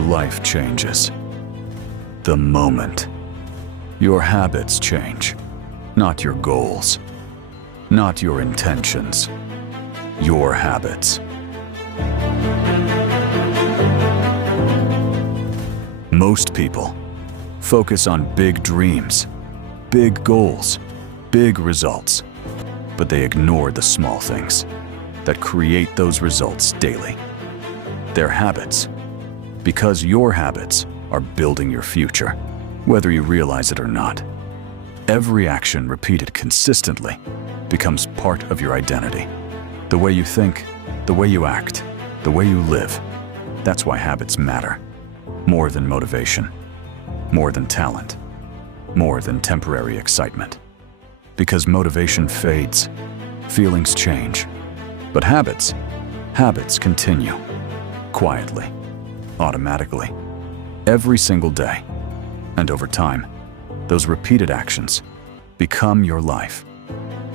your life changes. The moment. Your habits change, not your goals, not your intentions, your habits. Most people focus on big dreams, big goals, big results, but they ignore the small things that create those results daily. Their habits, because your habits are building your future, whether you realize it or not. Every action repeated consistently becomes part of your identity. The way you think, the way you act, the way you live. That's why habits matter. More than motivation, more than talent, more than temporary excitement. Because motivation fades, feelings change, but habits continue, quietly, automatically, every single day. And over time, those repeated actions become your life.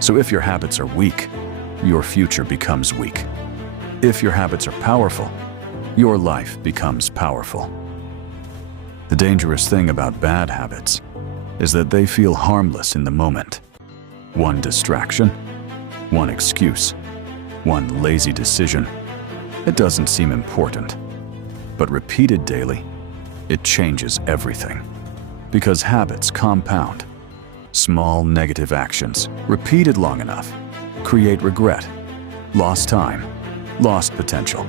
So if your habits are weak, your future becomes weak. If your habits are powerful, your life becomes powerful. The dangerous thing about bad habits is that they feel harmless in the moment. One distraction, one excuse, one lazy decision. It doesn't seem important, but repeated daily, it changes everything. Because habits compound. Small negative actions, repeated long enough, create regret, lost time, lost potential,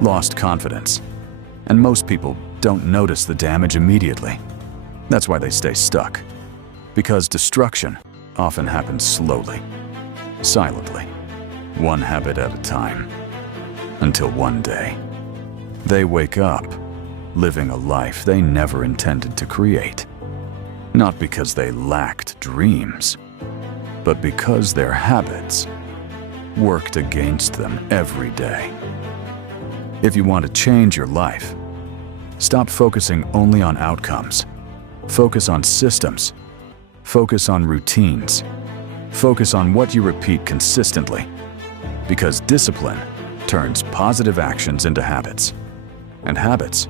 lost confidence. And most people don't notice the damage immediately. That's why they stay stuck. Because destruction often happens slowly, silently, one habit at a time, until one day, they wake up living a life they never intended to create. Not because they lacked dreams, but because their habits worked against them every day. If you want to change your life, stop focusing only on outcomes. Focus on systems. Focus on routines. Focus on what you repeat consistently. Because discipline turns positive actions into habits, and habits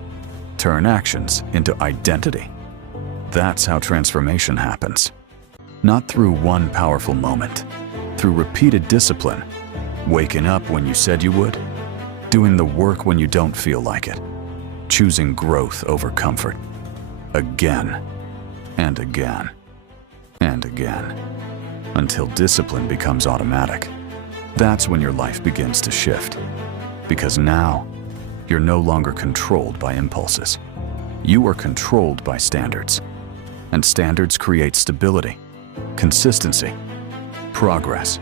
turn actions into identity. That's how transformation happens. Not through one powerful moment, through repeated discipline, waking up when you said you would, doing the work when you don't feel like it, choosing growth over comfort, again and again and again, until discipline becomes automatic. That's when your life begins to shift, because now you're no longer controlled by impulses. You are controlled by standards, and standards create stability, consistency, progress.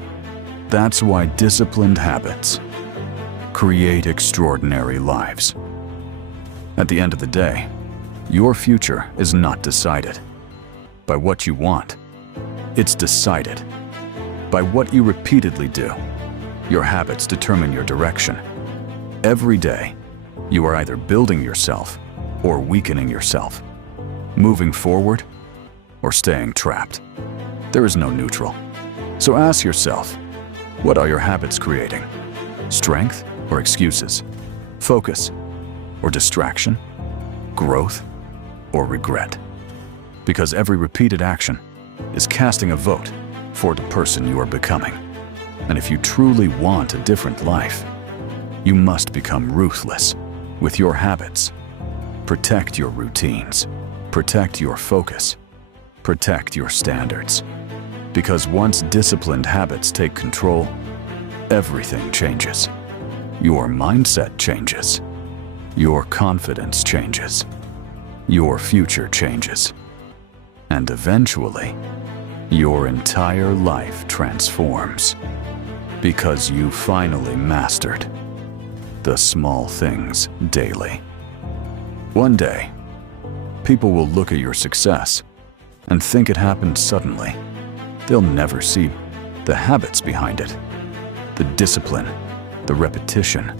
That's why disciplined habits create extraordinary lives. At the end of the day, your future is not decided by what you want. It's decided by what you repeatedly do. Your habits determine your direction. Every day, you are either building yourself or weakening yourself, moving forward or staying trapped. There is no neutral. So ask yourself, what are your habits creating? Strength or excuses? Focus or distraction? Growth or regret? Because every repeated action is casting a vote for the person you are becoming. And if you truly want a different life, you must become ruthless with your habits. Protect your routines. Protect your focus. Protect your standards. Because once disciplined habits take control, everything changes. Your mindset changes. Your confidence changes. Your future changes. And eventually, your entire life transforms. Because you finally mastered the small things daily. One day, people will look at your success and think it happened suddenly. They'll never see the habits behind it, the discipline, the repetition,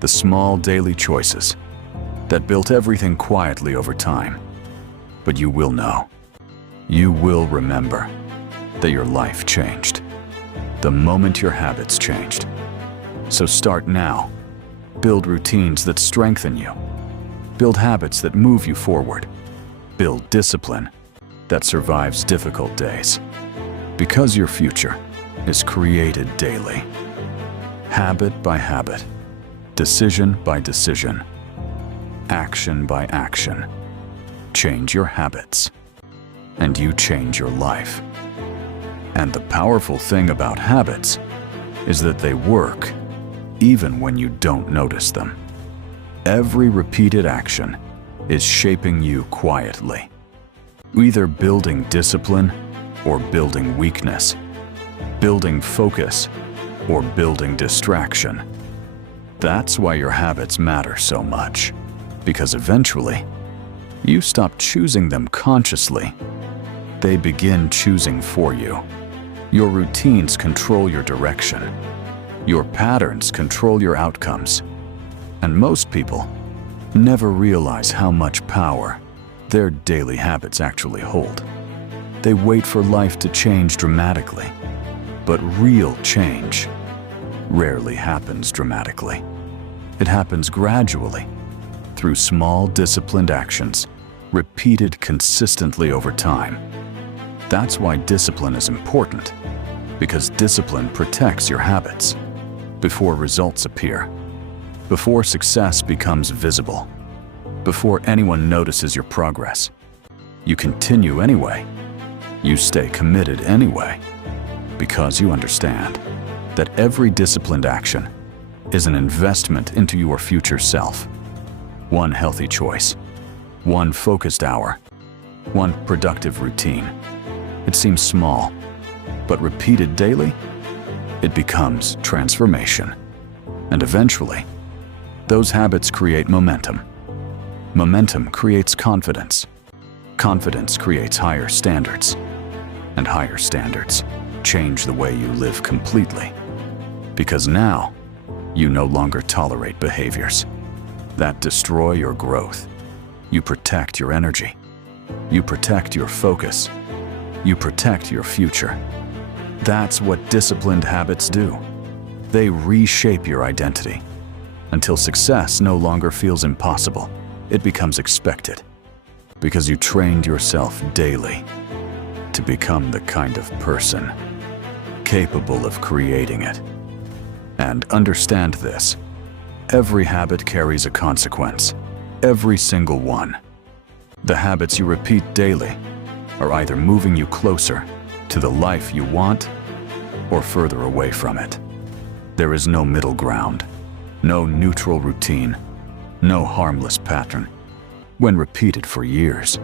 the small daily choices that built everything quietly over time. But you will know. You will remember that your life changed the moment your habits changed. So start now. Build routines that strengthen you. Build habits that move you forward. Build discipline that survives difficult days. Because your future is created daily. Habit by habit, decision by decision, action by action. Change your habits, and you change your life. And the powerful thing about habits is that they work even when you don't notice them. Every repeated action is shaping you quietly, either building discipline or building weakness, building focus or building distraction. That's why your habits matter so much, because eventually, you stop choosing them consciously. They begin choosing for you. Your routines control your direction. Your patterns control your outcomes. And most people never realize how much power their daily habits actually hold. They wait for life to change dramatically, but real change rarely happens dramatically. It happens gradually, through small, disciplined actions, repeated consistently over time. That's why discipline is important, because discipline protects your habits before results appear, before success becomes visible, before anyone notices your progress. You continue anyway. You stay committed anyway, because you understand that every disciplined action is an investment into your future self. One healthy choice, one focused hour, one productive routine. It seems small, but repeated daily, it becomes transformation. And eventually, those habits create momentum. Momentum creates confidence. Confidence creates higher standards. And higher standards change the way you live completely. Because now, you no longer tolerate behaviors that destroy your growth. You protect your energy. You protect your focus. You protect your future. That's what disciplined habits do. They reshape your identity until success no longer feels impossible. It becomes expected because you trained yourself daily to become the kind of person capable of creating it. And understand this, every habit carries a consequence, every single one. The habits you repeat daily are either moving you closer to the life you want or further away from it. There is no middle ground, no neutral routine, no harmless pattern when repeated for years,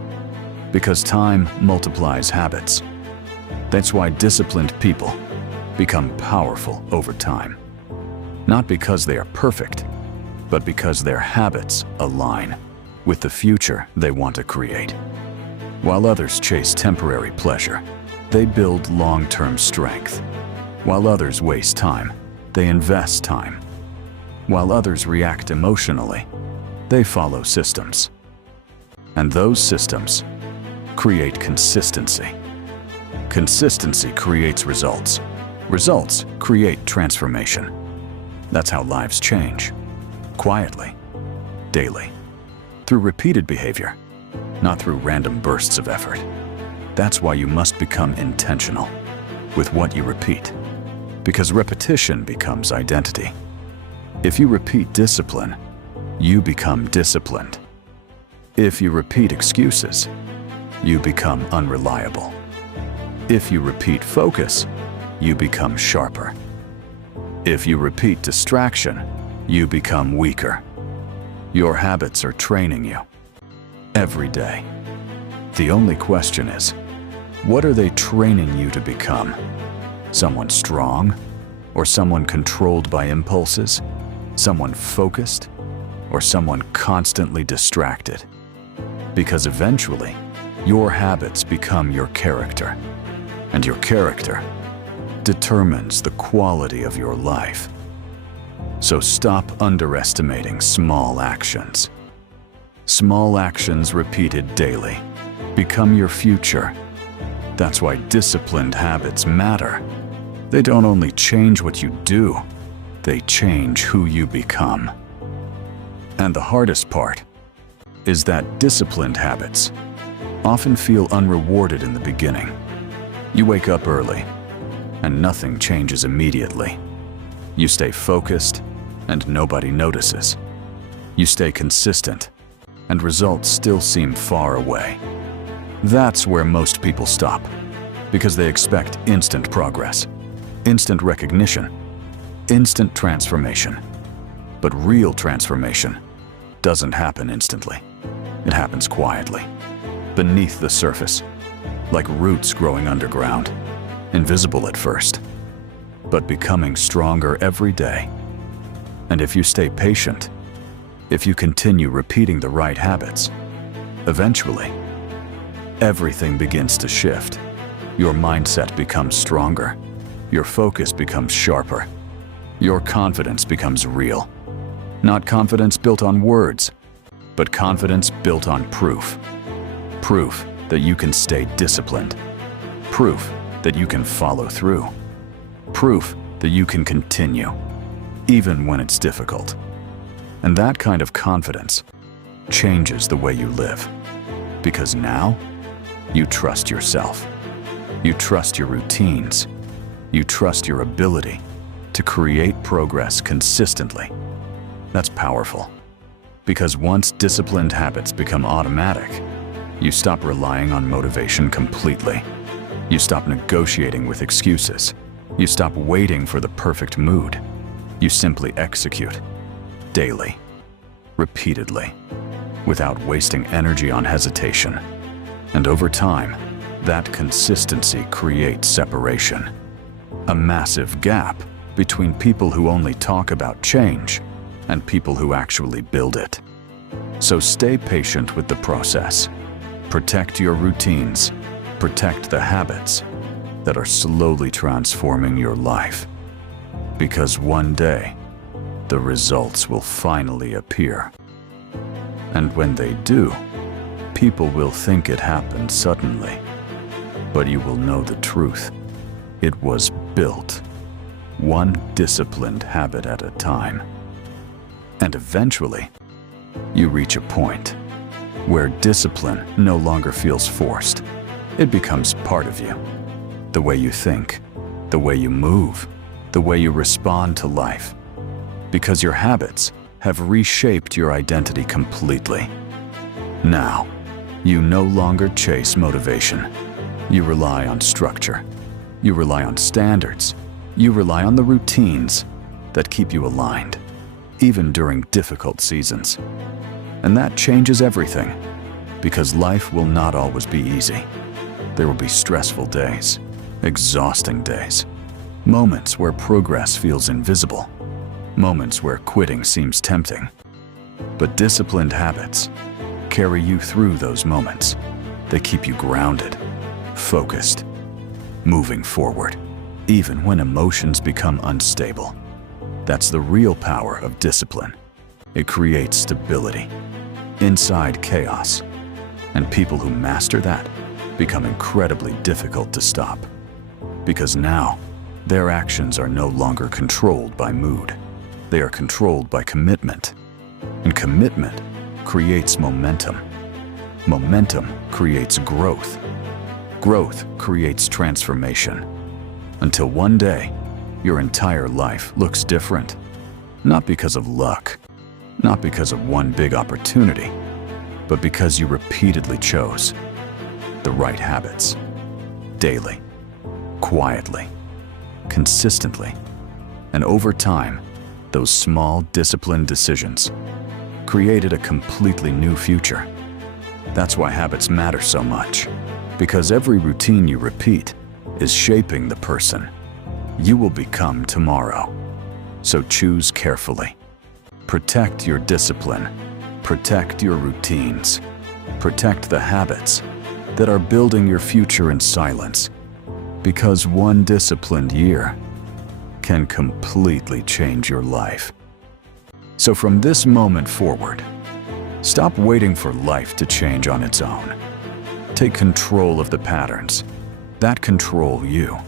because time multiplies habits. That's why disciplined people become powerful over time. Not because they are perfect, but because their habits align with the future they want to create. While others chase temporary pleasure, they build long-term strength. While others waste time, they invest time. While others react emotionally, they follow systems. And those systems create consistency. Consistency creates results. Results create transformation. That's how lives change. Quietly, daily, through repeated behavior, not through random bursts of effort. That's why you must become intentional with what you repeat, because repetition becomes identity. If you repeat discipline, you become disciplined. If you repeat excuses, you become unreliable. If you repeat focus, you become sharper. If you repeat distraction, you become weaker. Your habits are training you every day. The only question is, what are they training you to become? Someone strong, or someone controlled by impulses? Someone focused, or someone constantly distracted? Because eventually, your habits become your character, and your character determines the quality of your life. So stop underestimating small actions. Small actions repeated daily become your future. That's why disciplined habits matter. They don't only change what you do, they change who you become. And the hardest part is that disciplined habits often feel unrewarded in the beginning. You wake up early, and nothing changes immediately. You stay focused, and nobody notices. You stay consistent, and results still seem far away. That's where most people stop, because they expect instant progress, instant recognition, instant transformation. But real transformation doesn't happen instantly. It happens quietly, beneath the surface, like roots growing underground, invisible at first, but becoming stronger every day. And if you stay patient, if you continue repeating the right habits, eventually, everything begins to shift. Your mindset becomes stronger, your focus becomes sharper, your confidence becomes real. Not confidence built on words, but confidence built on proof. Proof that you can stay disciplined. Proof that you can follow through. Proof that you can continue, even when it's difficult. And that kind of confidence changes the way you live. Because now, you trust yourself. You trust your routines. You trust your ability to create progress consistently. That's powerful. Because once disciplined habits become automatic, you stop relying on motivation completely. You stop negotiating with excuses. You stop waiting for the perfect mood. You simply execute, daily, repeatedly, without wasting energy on hesitation. And over time, that consistency creates separation. A massive gap between people who only talk about change and people who actually build it. So stay patient with the process. Protect your routines. Protect the habits that are slowly transforming your life. Because one day, the results will finally appear. And when they do, people will think it happened suddenly. But you will know the truth. It was built, one disciplined habit at a time. And eventually, you reach a point where discipline no longer feels forced. It becomes part of you. The way you think, the way you move, the way you respond to life. Because your habits have reshaped your identity completely. Now, you no longer chase motivation. You rely on structure. You rely on standards. You rely on the routines that keep you aligned, even during difficult seasons. And that changes everything, because life will not always be easy. There will be stressful days, exhausting days, moments where progress feels invisible, moments where quitting seems tempting. But disciplined habits carry you through those moments. They keep you grounded, focused, moving forward, even when emotions become unstable. That's the real power of discipline. It creates stability inside chaos, and people who master that become incredibly difficult to stop. Because now, their actions are no longer controlled by mood. They are controlled by commitment. And commitment creates momentum. Momentum creates growth. Growth creates transformation. Until one day, your entire life looks different. Not because of luck, not because of one big opportunity, but because you repeatedly chose the right habits, daily, quietly, consistently, and over time, those small, disciplined decisions created a completely new future. That's why habits matter so much, because every routine you repeat is shaping the person you will become tomorrow. So choose carefully. Protect your discipline. Protect your routines. Protect the habits that are building your future in silence. Because one disciplined year can completely change your life. So from this moment forward, stop waiting for life to change on its own. Take control of the patterns that control you.